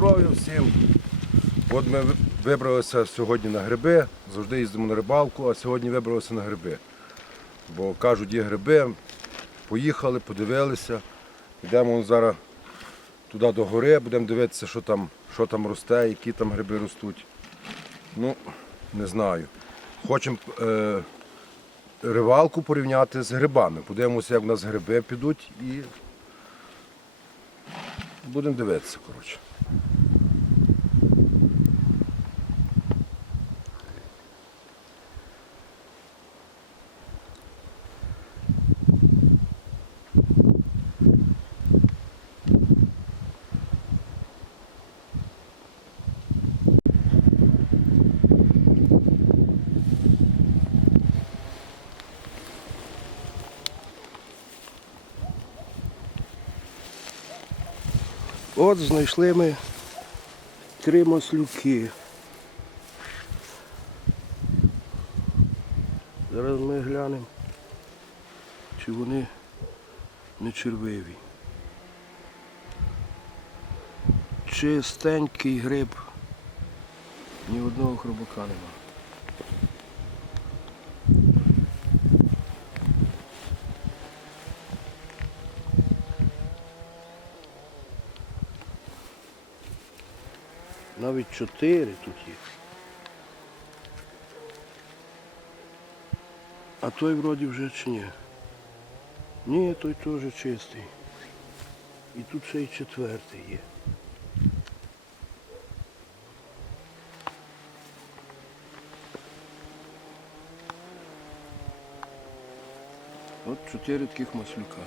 здоров'я всім. От ми вибралися сьогодні на гриби, завжди їздимо на рибалку, а сьогодні вибралися на гриби. Бо кажуть, є гриби, поїхали, подивилися. Йдемо зараз туди до гори, будемо дивитися, що там, що там росте, які там гриби ростуть. Ну, не знаю. Хочемо е, рибалку порівняти з грибами. Подивимося, як в нас гриби підуть і будемо дивитися, коротше. От знайшли ми три маслюки. Зараз ми глянемо, чи вони не червиві. Чистенький гриб. Ні одного хробака нема. Навіть чотири тут є. А той вроді вже чи ні? Ні, той теж чистий. І тут ще й четвертий є. От чотири таких маслюка.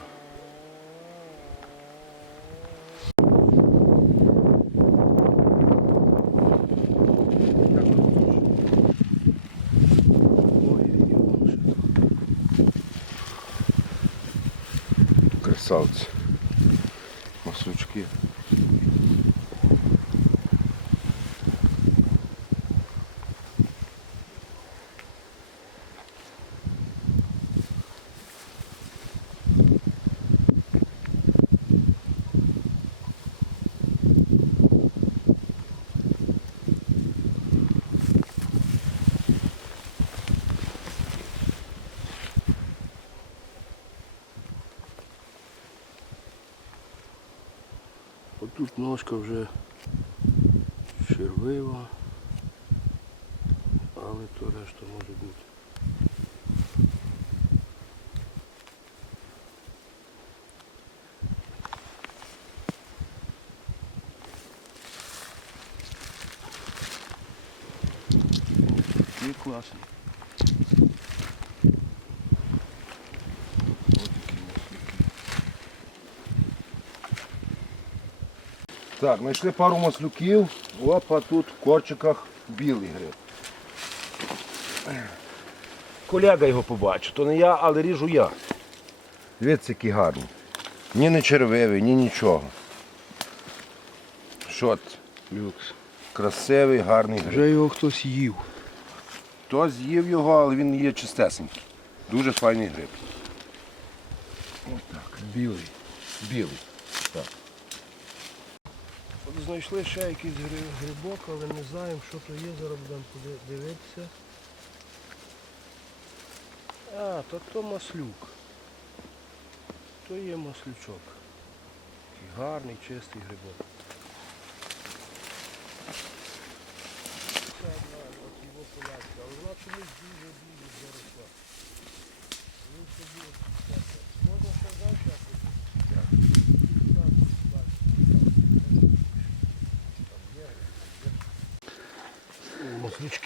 Ой, є вон ще тут. Красавці. Маслючки. Отут ножка вже червива, але то решта може бути. Такі класні. Ось такі маслюки. Так, знайшли пару маслюків. Опа, тут в корчиках білий гриб. Колега його побачив, то не я, але ріжу я. Дивіться, який гарний. Ні не червивий, ні нічого. Що це? Люкс. Красивий, гарний гриб. Вже його хтось їв. Хто з'їв його, але він є чистесенький. Дуже файний гриб. Отак. Білий. Білий. Так. Знайшли ще якийсь грибок, але не знаємо, що то є, зараз будемо поди- дивитися. А, то то маслюк. То є маслючок. Гарний, чистий грибок. Це одна от його полянка, але вона чомусь дуже-дуже заросла. Він собі от чекає. Можна ще далі якось?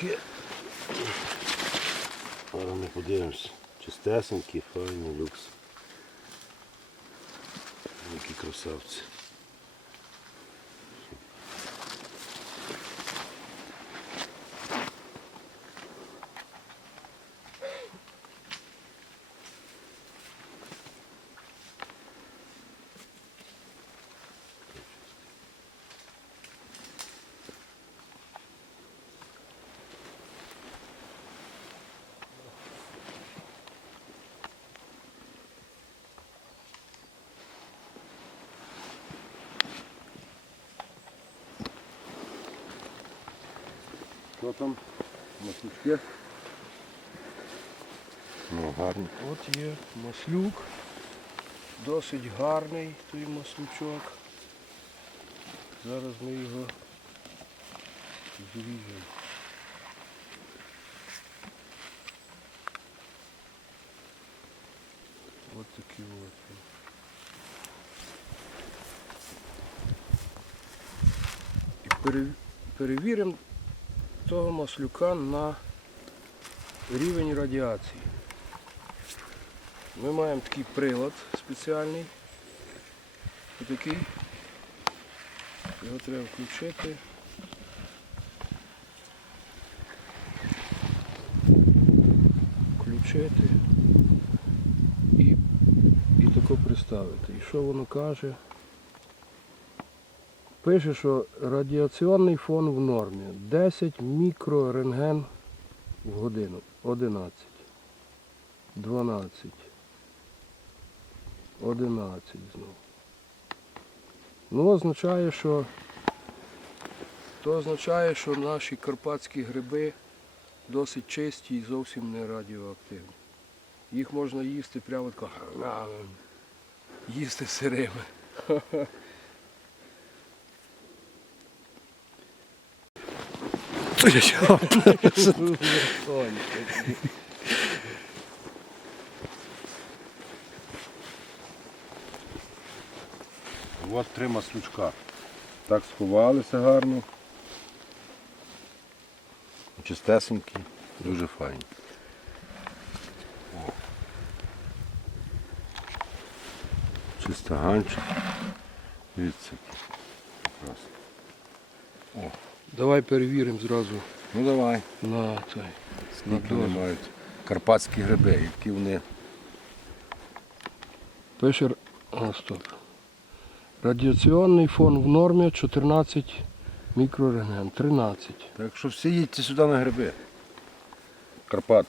Маслючки. Зараз ми подивимось. Чистесенький, файний люкс. Які красавці. Що там? Маслючки? Ну, гарні. От є маслюк. Досить гарний той маслючок. Зараз ми його зріжемо. Ось такий от. він. І перевіримо того маслюка на рівень радіації. Ми маємо такий прилад спеціальний. Отакий. Його треба включити. Включити і, і тако приставити. І що воно каже? Пише, що радіаційний фон в нормі 10 мікрорентген в годину. 11. 12. 11 знову. Ну, означає, що то означає, що наші карпатські гриби досить чисті і зовсім не радіоактивні. Їх можна їсти прямо тако, їсти сирими. От три маслючка. Так сховалися гарно. Чистесенькі, дуже файні. О. Чистоганчик. Дивіться. Якраз. Давай перевіримо зразу Ну давай. на цей. Скільки вони мають карпатські гриби, які вони. Пише, р- стоп. Радіаційний фон в нормі 14 мікрорентген. 13. Так що всі їдьте сюди на гриби. Карпат.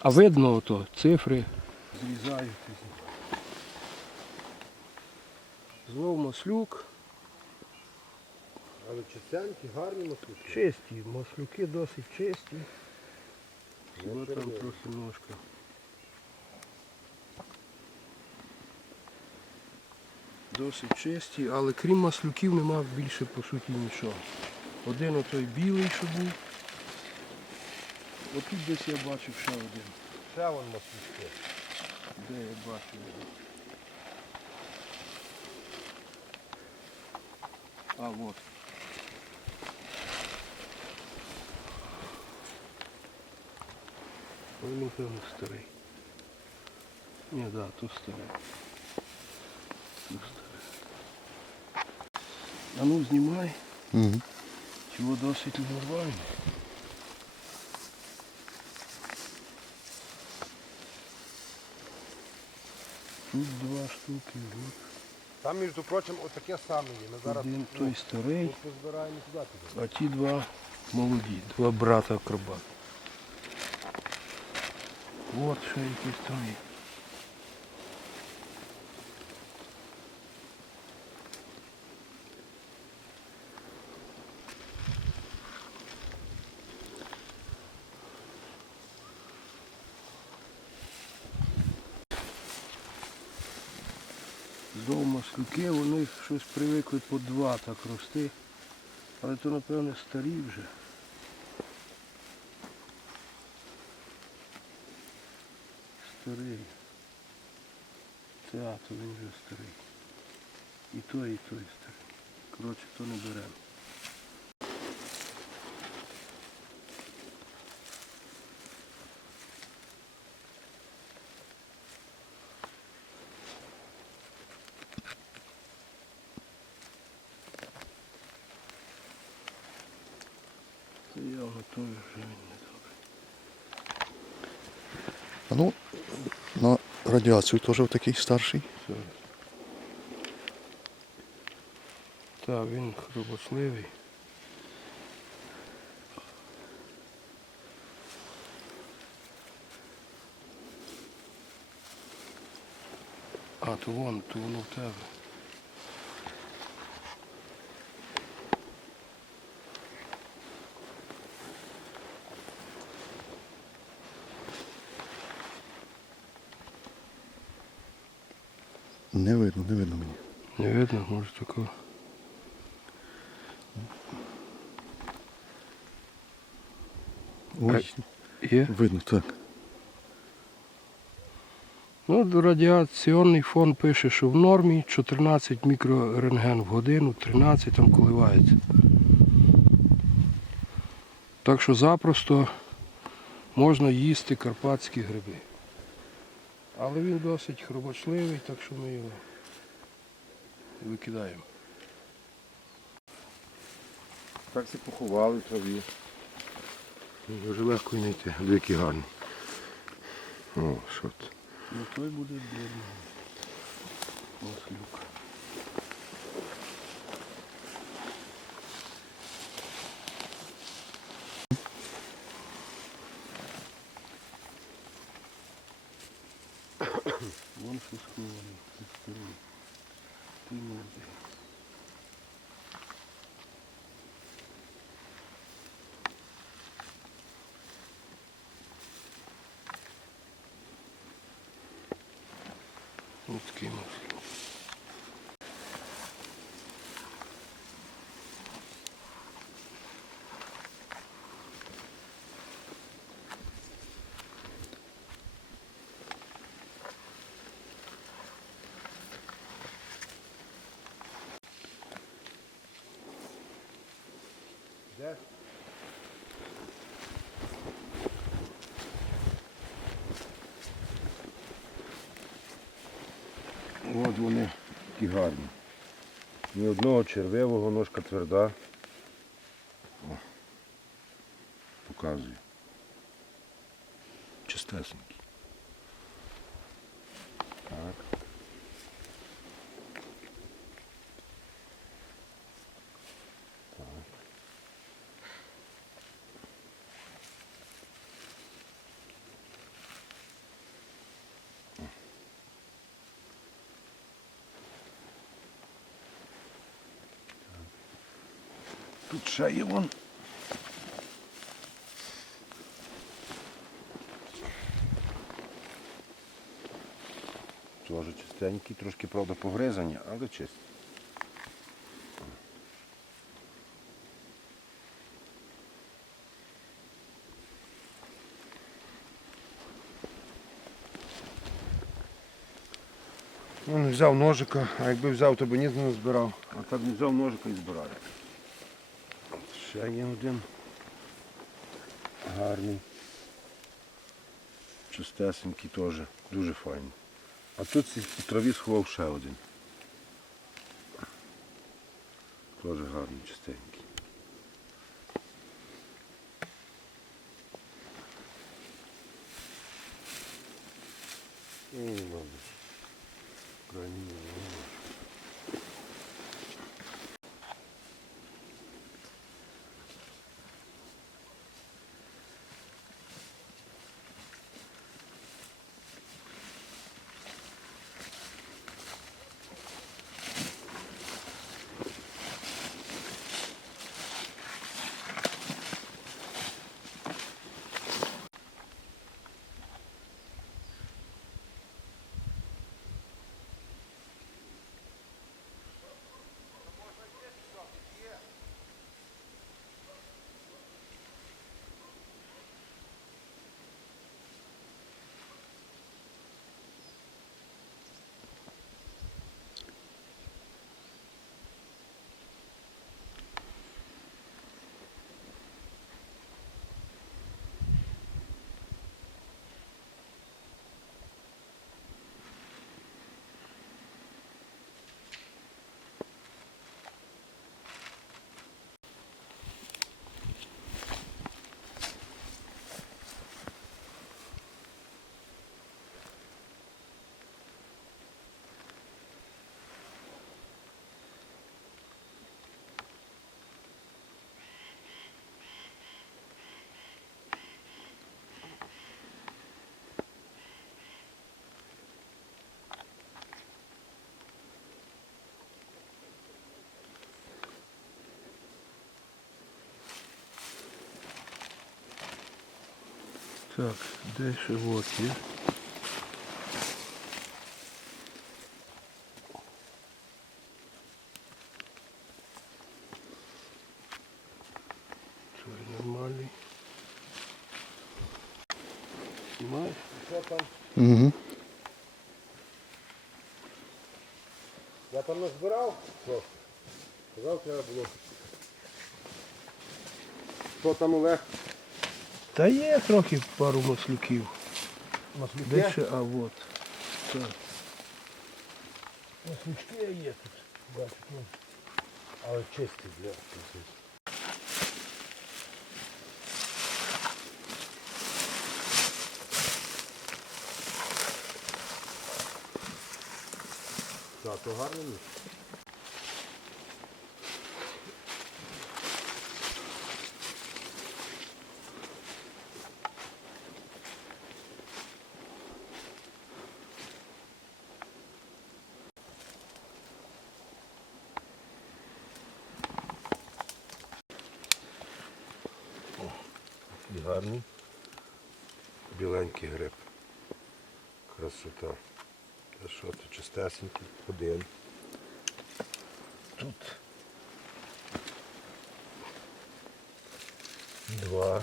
А видно ото цифри. Зрізаю. Знов маслюк. Але чистенькі, гарні маслючки. Чисті, маслюки досить чисті. Хіба там трохи ножка. Досить чисті, але крім маслюків нема більше по суті нічого. Один отой білий, що був. Отут десь я бачив ще один. Ще вон маслючки. Де я бачив його? А, от. Ой, він певно старий. Ні, да, то старий. То старий. А ну знімай. Угу. Чого досить нормально. Тут два штуки, от. Там, між прочим, отаке саме є. Ми зараз Один той старий, позбираємо сюди підемо. а ті два молоді, два брата акробат. От ще якийсь там є. Знову маслюки, вони щось привикли по два так рости. Але то напевне старі вже. Старий. То він вже старий. І той, і той старий. Коротше, то не беремо. Явно той вже він не добрий. А ну, радіацію теж такий старший. Так, він хрубочливий. А, то вон, то воно в тебе. Не видно, не видно мені. Не видно, може такого. Ой, Є? видно, так. Ну, радіаційний фон пише, що в нормі 14 мікрорентген в годину, 13 там коливається. Так що запросто можна їсти карпатські гриби. Але він досить хробочливий, так що ми його викидаємо. Так це поховали в траві. Дуже легко знайти. Які гарні. О, що це? Ну той буде бідний. Ось Вон що схований. Ти молодий. Вот такий От вони такі гарні. Ні одного червивого, ножка тверда. О, показую. Чистесенький. Так. Ще вон. Теж чистенькі, трошки, правда, погризані, але чисті. Ну, не взяв ножика, а якби взяв, то б ніс не збирав. А так не взяв ножика і збираю. Ще є один. Гарний. Чистесенький теж. Дуже файний. А тут у траві сховав ще один. Теж гарний, чистенький. Так, де ще вот є. нормальний. Снимаешь? Що там? Угу. Я там назбирав, що? Казав, треба було. Що там Олег? Та є трохи пару маслюків. Маслюки? Більше, а от. Так. Маслючки є тут. Бачу, ну. Але чисті для. Так, то гарно місце. І гарний. Біленький гриб. Красота. Та що це чистесенький? Один. Тут. Два.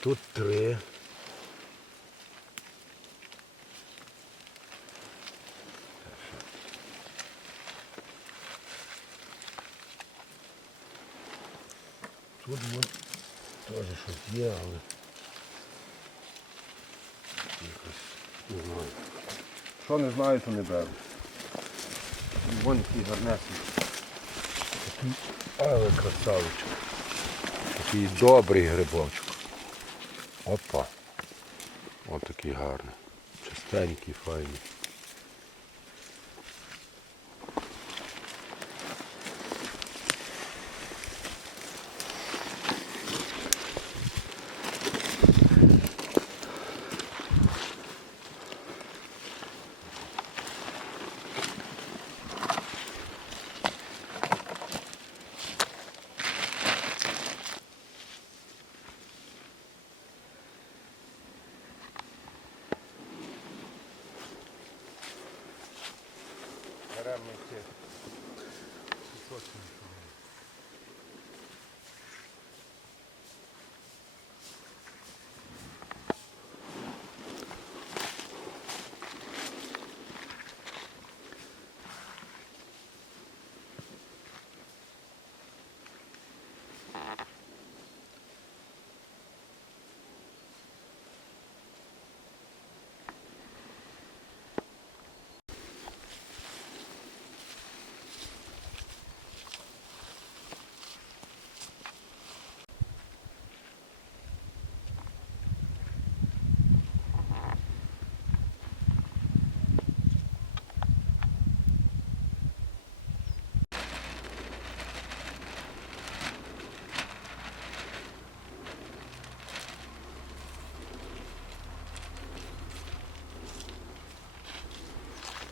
Тут три. Тут вон теж щось є, але якось не знаю. Що не знаю, то не беру. Вон який гарнесний. Такий, але красавичок. Такий добрий грибочок. Опа. Ось такий гарний. Чистенький, файний.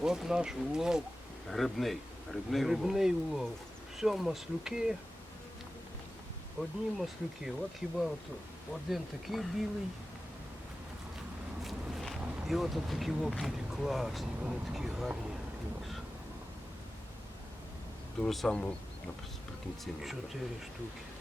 От наш улов. Грибний. Грибний улов. Грибний улов. Все, маслюки. Одні маслюки. От хіба от один такий білий. І от такі о білі класні, вони такі гарні. Дуже само наприкінці. Чотири штуки.